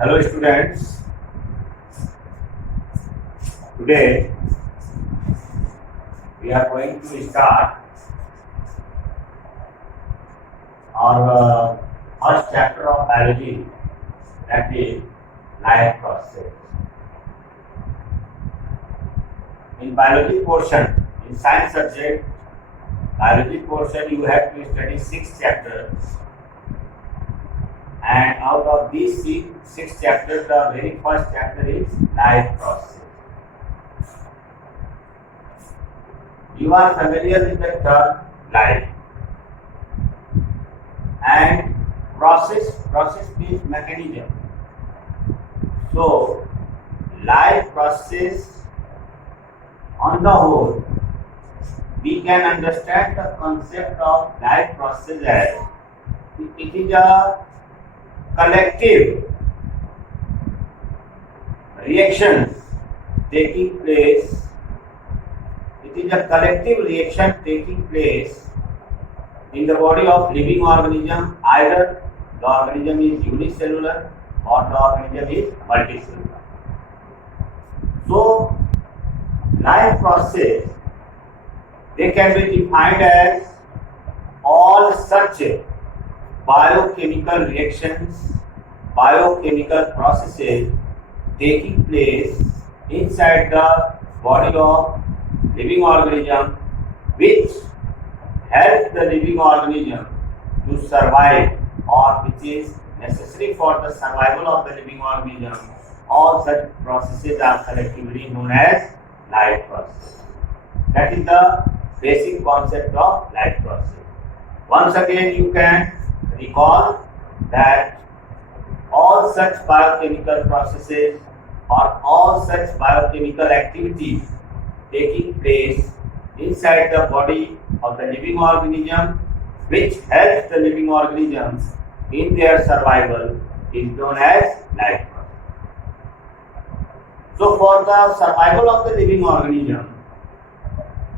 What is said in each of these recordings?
Hello students, today we are going to start our first chapter of biology, that is life process. In biology portion, in science subject, biology portion you have to study 6 chapters, and out of these six chapters, the very first chapter is life process. You are familiar with the term life, and process means mechanism. So life process on the whole, we can understand the concept of life process as it is a collective reactions taking place. It is a collective reaction taking place in the body of living organism. Either the organism is unicellular or the organism is multicellular. So life process, they can be defined as all such biochemical reactions, biochemical processes taking place inside the body of living organism, which help the living organism to survive, or which is necessary for the survival of the living organism. All such processes are collectively known as life process. That is the basic concept of life process. Once again, you can recall that all such biochemical processes or all such biochemical activities taking place inside the body of the living organism, which helps the living organisms in their survival, is known as life process. So for the survival of the living organism,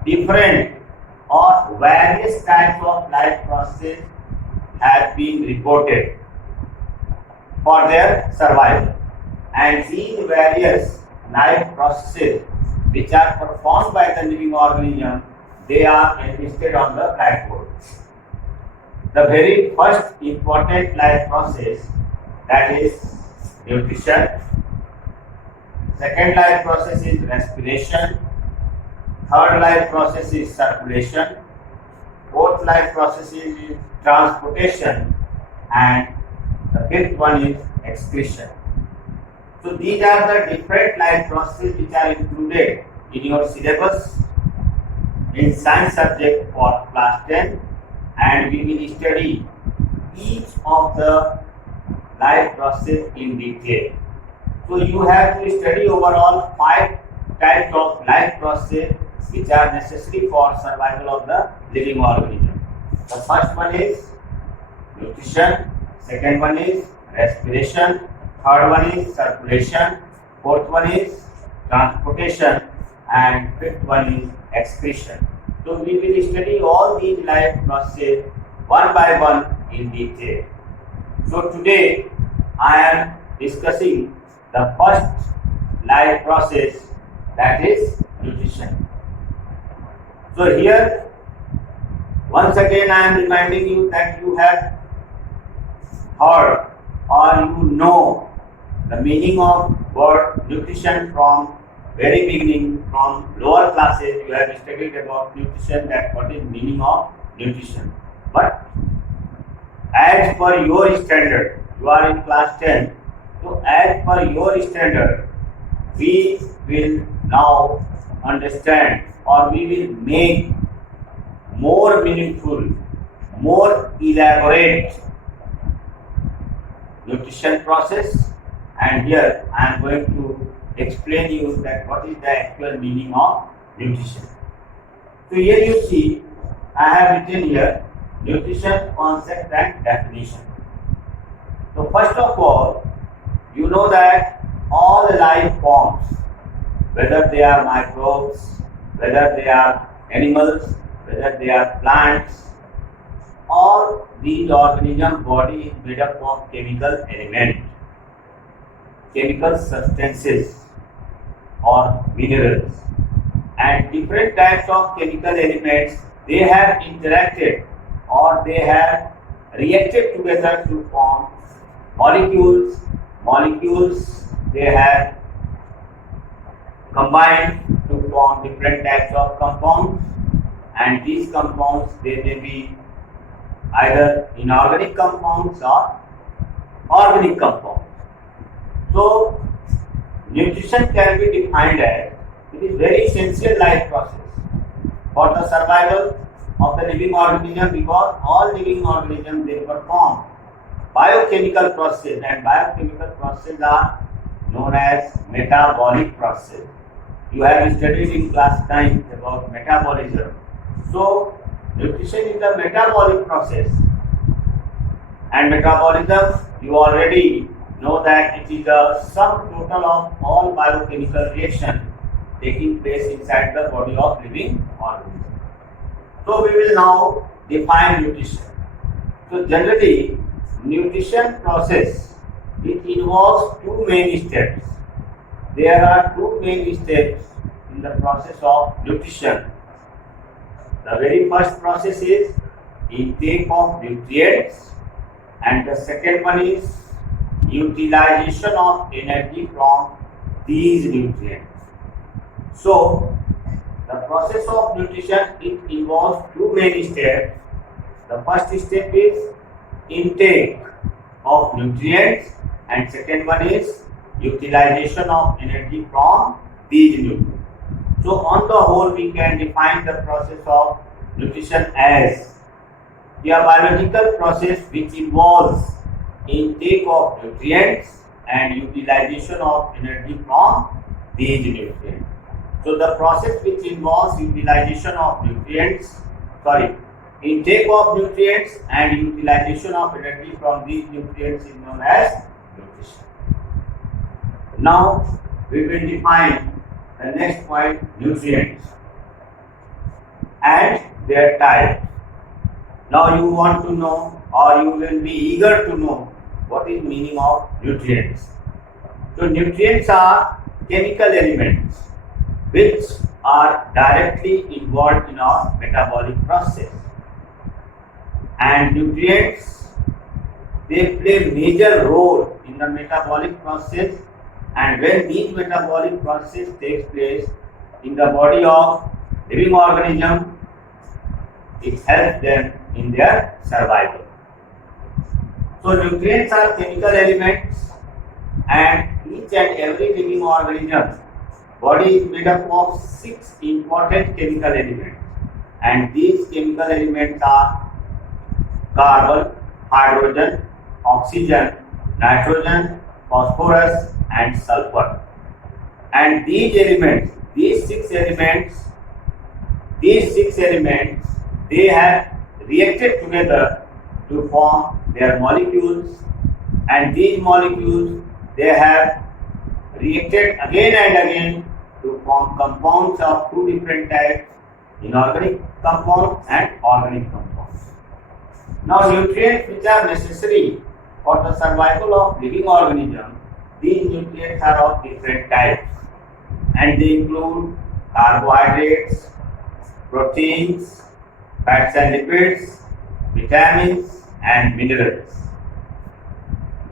different or various types of life processes have been reported for their survival, and these various life processes which are performed by the living organism, they are enlisted on the blackboard. The very first important life process, that is nutrition. Second life process is respiration. Third life process is circulation. Fourth life process is transportation, and the fifth one is excretion. So these are the different life processes which are included in your syllabus in science subject for class 10, and we will study each of the life process in detail. So you have to study overall 5 types of life process which are necessary for survival of the living organism. The first one is nutrition, second one is respiration, third one is circulation, fourth one is transportation, and fifth one is excretion. So we will study all these life processes one by one in detail. So today I am discussing the first life process, that is nutrition. So here once again I am reminding you that you have heard or you know the meaning of word nutrition from very beginning. From lower classes you have studied about nutrition, that what is meaning of nutrition. But as per your standard, you are in class 10, so as per your standard, we will now understand, or we will make more meaningful, more elaborate nutrition process, and here I am going to explain you that what is the actual meaning of nutrition. So here you see I have written here nutrition concept and definition. So first of all, you know that all life forms, whether they are microbes, whether they are animals, whether they are plants, all these organism body is made up of chemical elements. chemical substances or minerals, and different types of chemical elements, they have interacted or they have reacted together to form molecules. Molecules, they have combined to form different types of compounds, and these compounds, they may be either inorganic compounds or organic compounds. So nutrition can be defined as it is very essential life process for the survival of the living organism, because all living organisms, they perform biochemical process, and biochemical processes are known as metabolic process. You have studied in class 9 about metabolism. So nutrition is the metabolic process, and metabolism, you already know that it is the sum total of all biochemical reactions taking place inside the body of living organism. So we will now define nutrition. So generally, nutrition process, it involves two main steps. There are two main steps in the process of nutrition. The very first process is intake of nutrients, and the second one is utilization of energy from these nutrients. So the process of nutrition, it involves two main steps. The first step is intake of nutrients, and second one is utilization of energy from these nutrients. So on the whole, we can define the process of nutrition as a biological process which involves intake of nutrients and utilization of energy from these nutrients. So the process which involves utilization of intake of nutrients and utilization of energy from these nutrients is known as nutrition. Now we will define the next point, nutrients and their types. Now you want to know, or you will be eager to know, what is meaning of nutrients. So nutrients are chemical elements which are directly involved in our metabolic process, and nutrients, they play major role in the metabolic process, and when these metabolic process takes place in the body of living organism, it helps them in their survival. So nutrients are chemical elements, and each and every living organism body is made up of 6 important chemical elements, and these chemical elements are carbon, hydrogen, oxygen, nitrogen, phosphorus and sulfur. And these six elements, they have reacted together to form their molecules, and these molecules, they have reacted again and again to form compounds of two different types, inorganic compounds and organic compounds. Now nutrients which are necessary for the survival of living organism, these nutrients are of different types, and they include carbohydrates, proteins, fats and lipids, vitamins and minerals.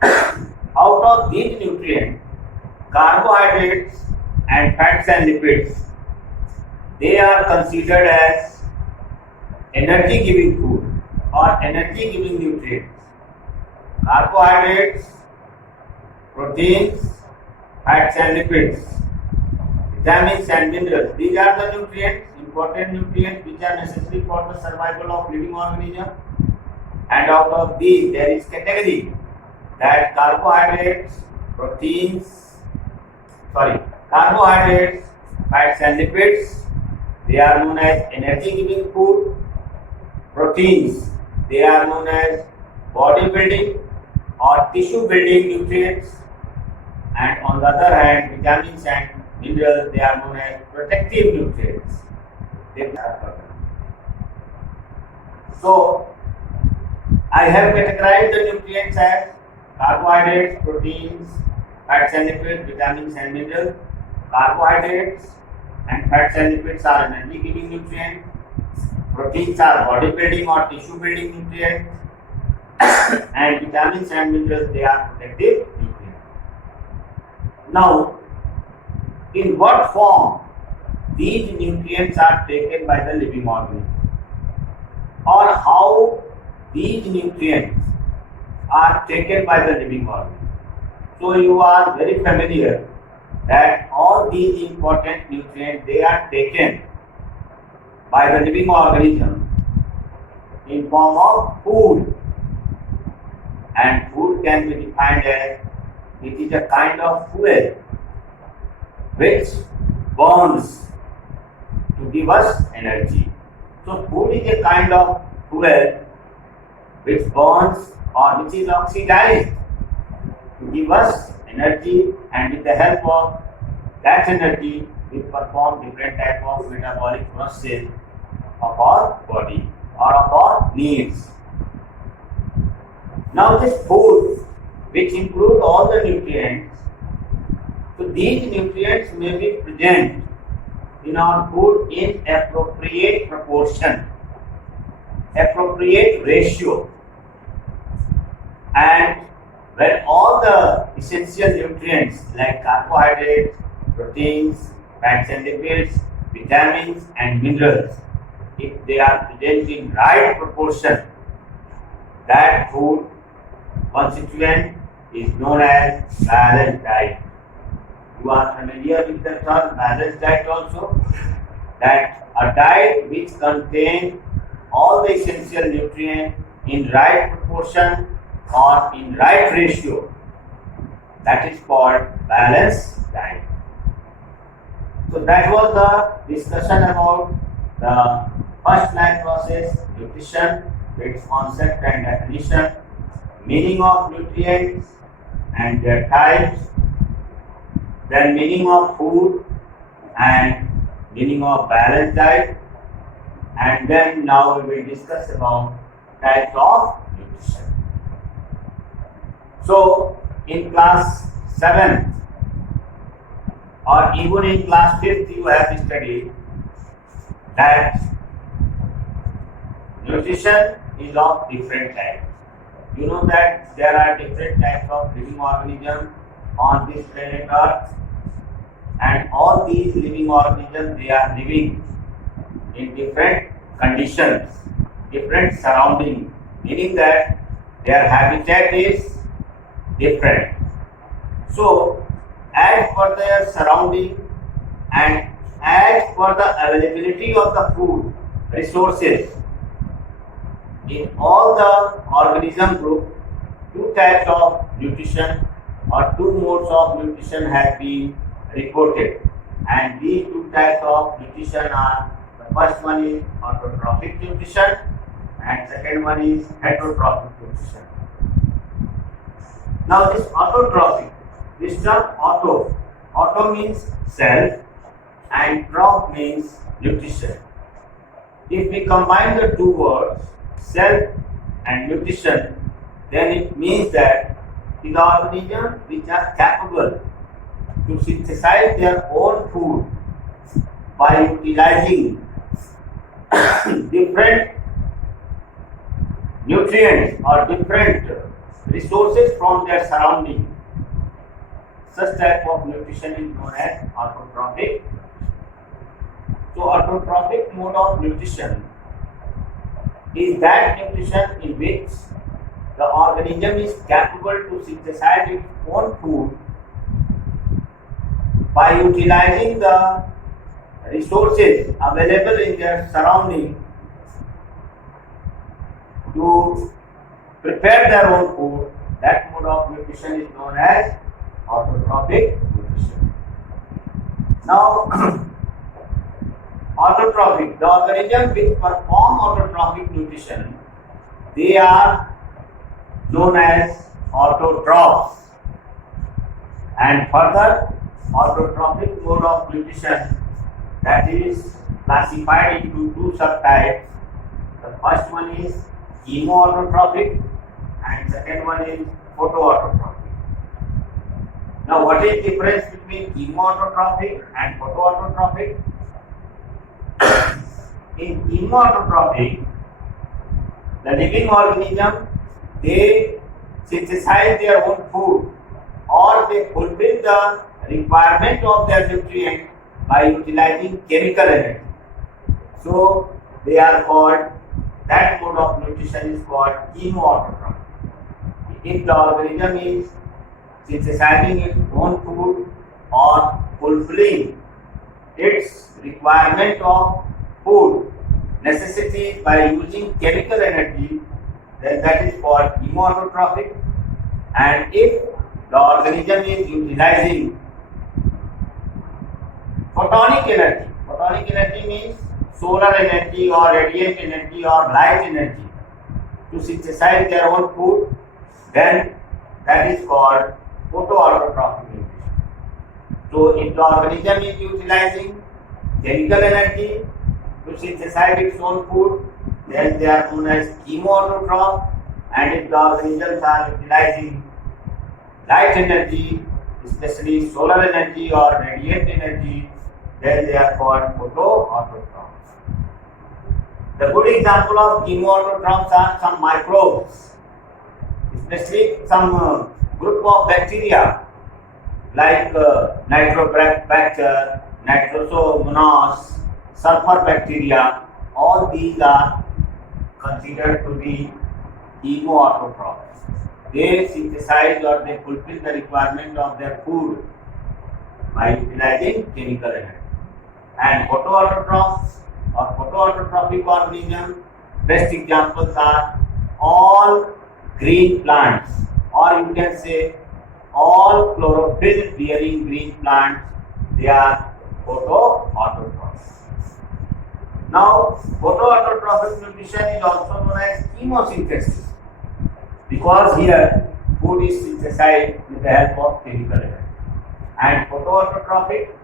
Out of these nutrients, carbohydrates and fats and lipids, they are considered as energy giving food or energy giving nutrients. Carbohydrates, proteins, fats and lipids, vitamins and minerals, these are the nutrients, important nutrients which are necessary for the survival of living organism. And out of these, there is category that carbohydrates, fats and lipids, they are known as energy giving food. Proteins, they are known as body building or tissue building nutrients, and on the other hand, vitamins and minerals, they are known as protective nutrients. So I have categorized the nutrients as carbohydrates, proteins, fats and lipids, vitamins and minerals, carbohydrates and fats and lipids are energy giving nutrients, proteins are body building or tissue building nutrients, and vitamins and minerals, they are protective nutrients. Now, in what form these nutrients are taken by the living organism, or how these nutrients are taken by the living organism? So you are very familiar that all these important nutrients, they are taken by the living organism in form of food, and food can be defined as it is a kind of fuel which burns to give us energy. So food is a kind of fuel which burns or which is oxidized to give us energy, and with the help of that energy we perform different type of metabolic process of our body or of our needs. Now this food which include all the nutrients, so these nutrients may be present in our food in appropriate proportion, appropriate ratio, and when all the essential nutrients like carbohydrates, proteins, fats and lipids, vitamins and minerals, if they are present in right proportion, that food constituent is known as balanced diet. You are familiar with the term balanced diet also? That a diet which contains all the essential nutrients in right proportion or in right ratio, that is called balanced diet. So that was the discussion about the first life process, nutrition, its concept and definition, meaning of nutrients and their types, then meaning of food and meaning of balanced diet, and then now we will discuss about types of nutrition. So in class 7th or even in class 5th you have studied that nutrition is of different types. You know that there are different types of living organisms on this planet Earth, and all these living organisms, they are living in different conditions, different surroundings, meaning that their habitat is different. So as per their surrounding and as per the availability of the food resources, in all the organism group, two types of nutrition or two modes of nutrition have been reported, and these two types of nutrition are, the first one is autotrophic nutrition and second one is heterotrophic nutrition. Now this autotrophic, this term auto means self and troph means nutrition. If we combine the two words, self and nutrition, then it means that the organisms which are capable to synthesize their own food by utilizing different nutrients or different resources from their surrounding. Such type of nutrition is known as autotrophic. So autotrophic mode of nutrition is that nutrition in which the organism is capable to synthesize its own food by utilizing the resources available in their surrounding to prepare their own food. That mode of nutrition is known as autotrophic nutrition. Now, autotrophic, the organisms which perform autotrophic nutrition, they are known as autotrophs. And further, autotrophic mode of nutrition, that is classified into two subtypes. The first one is chemoautotrophic and second one is photoautotrophic. Now, what is the difference between chemoautotrophic and photoautotrophic? In chemoautotrophic, the living organism, they synthesize their own food or they fulfill the requirement of their nutrient by utilizing chemical energy. So they are called, that mode of nutrition is called chemoautotrophic. If the organism is synthesizing its own food or fulfilling its requirement of food necessities by using chemical energy, then that is called chemoautotrophic. And if the organism is utilizing photonic energy means solar energy or radiant energy or light energy to synthesize their own food, then that is called photoautotrophic nutrition. So if the organism is utilizing chemical energy to synthesize its own food, then they are known as chemoautotroph. And if the organisms are utilizing light energy, especially solar energy or radiant energy, then they are called photoautotrophs. The good example of chemoautotrophs are some microbes, especially some group of bacteria like Nitrobacter, Nitrosomonas, sulfur bacteria. All these are considered to be chemoautotrophs. They synthesize or they fulfill the requirement of their food by utilizing chemical energy. And photoautotrophs or photoautotrophic organisms, best examples are all green plants, or you can say all chlorophyll bearing green plants, they are photoautotrophs. Now, photoautotrophic nutrition is also known as chemosynthesis, because here food is synthesized with the help of chemical energy. And photoautotrophic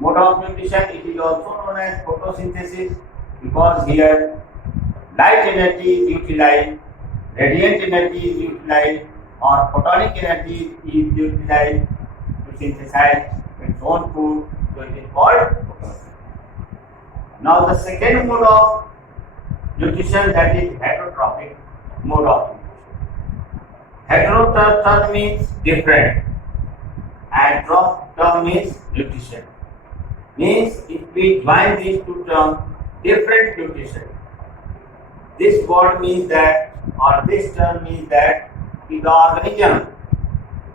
mode of nutrition, it is also known as photosynthesis, because here light energy is utilized, radiant energy is utilized, or photonic energy is utilized to synthesize its own food, so it is called photosynthesis. Now the second mode of nutrition, that is heterotrophic mode of nutrition. Heterotroph means different and troph means nutrition. Means if we join these two terms, different nutrition, this word means that, or this term means that the organisms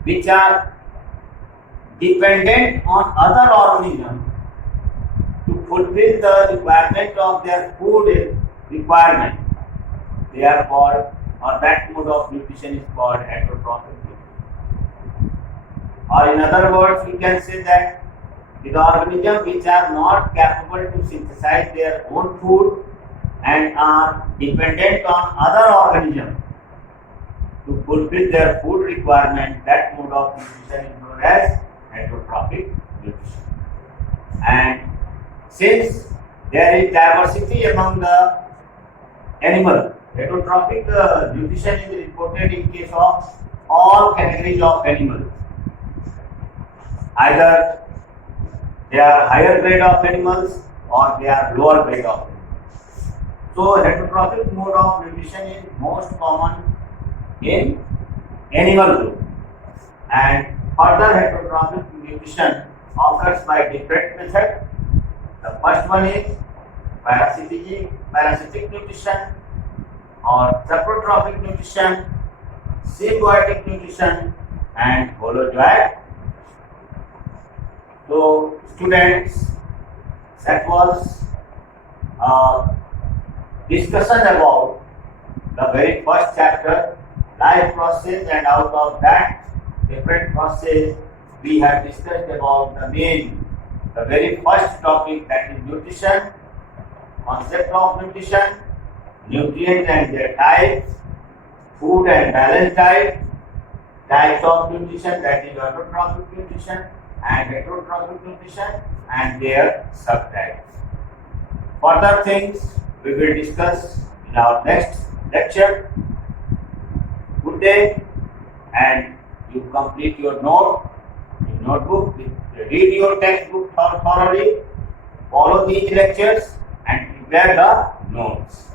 which are dependent on other organisms to fulfill the requirement of their food requirement, they are called, or that mode of nutrition is called heterotrophic nutrition. Or in other words, we can say that the organisms which are not capable to synthesize their own food and are dependent on other organisms to fulfill their food requirement, that mode of nutrition is known as heterotrophic nutrition. And since there is diversity among the animals, heterotrophic nutrition is reported in case of all categories of animals. Either they are higher grade of animals or they are lower grade of animals. So heterotrophic mode of nutrition is most common in animal group, and further heterotrophic nutrition occurs by different methods. The first one is parasitic nutrition or saprotrophic nutrition, symbiotic nutrition, and holozoic. So students, that was discussion about the very first chapter, life process, and out of that different process we have discussed about the very first topic, that is nutrition, concept of nutrition, nutrients and their types, food and balanced diet, types of nutrition, that is autotrophic nutrition and heterotrophic nutrition, and their subtypes. Further things we will discuss in our next lecture. Good day, and you complete your note notebook, read your textbook thoroughly, follow these lectures and prepare the notes.